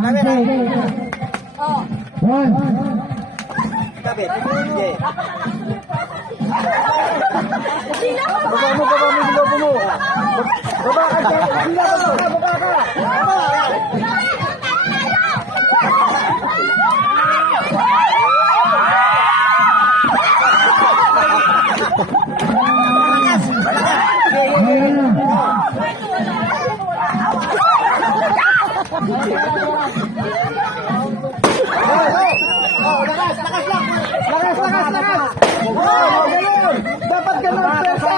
One. Tabi, sige. Baba mo, nilobo mo. Baba ka, baba ka. Ayan na. Lakas. Ganun. Dapat ganun, Persa.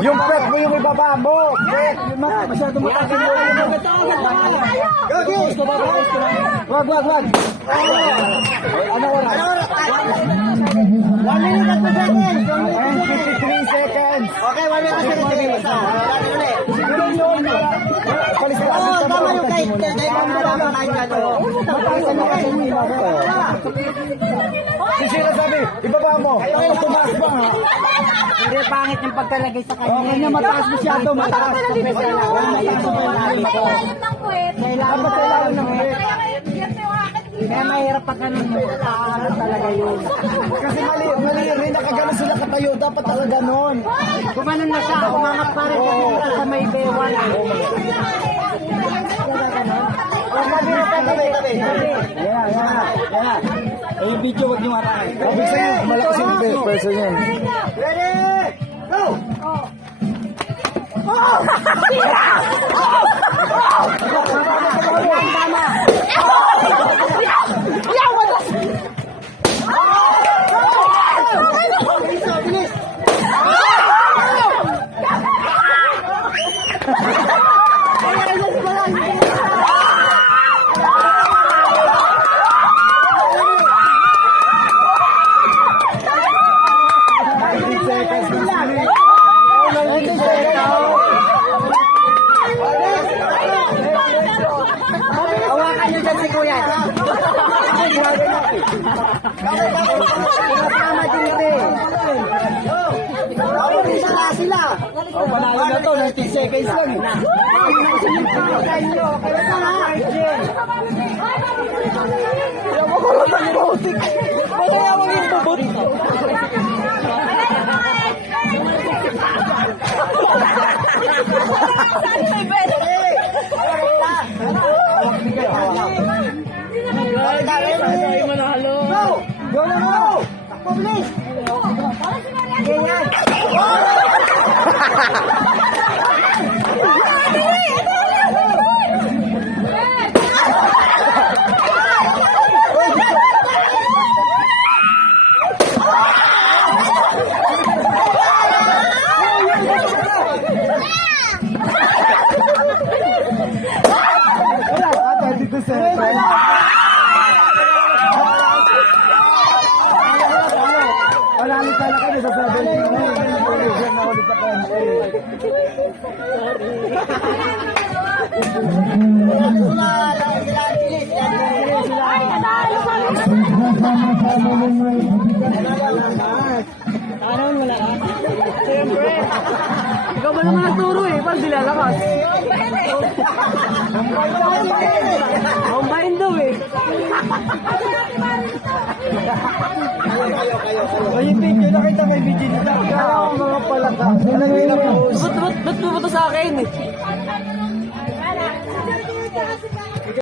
Yung pet mo yung ibaba mo. Masyado matagal mo. Wag. Ano oras? 1 minute at 2 seconds. 53 seconds. Okay, 1 minute kasi rin. Tama yung kahit Sisira sabi, ibaba mo. Tumaas ba nga? hindi pangit yung pagkalagay sa kanya. Okay na, mataas masyado. Mataas. Kailangan ng puwet. Kaya mahirap pa kami yung paaral talaga yun. Kasi mali rin, nakagano sila katayo, dapat nakaganon. Kumanon na siya, umangat pa rin kasi sa may bewan. Ay, yung video, huwag niyo matakin. Obig sa'yo, malakas yung person yun. Ready? Go! Hawakan nyo dyan si Kuya. Kasama dito eh. Isa na sila. Panayin na to, 19 seconds lang. Go na mo! Takbo, bilis! Ganyan! Malalit pala kami sa 17 na Siyempre! Ikaw ba naman nagturo eh? Pag dilalakas? Combine daw eh! Ay, yung video, nakita mo yung video nila. Kaya ako mga palaka. Ba't pupunta sa akin eh?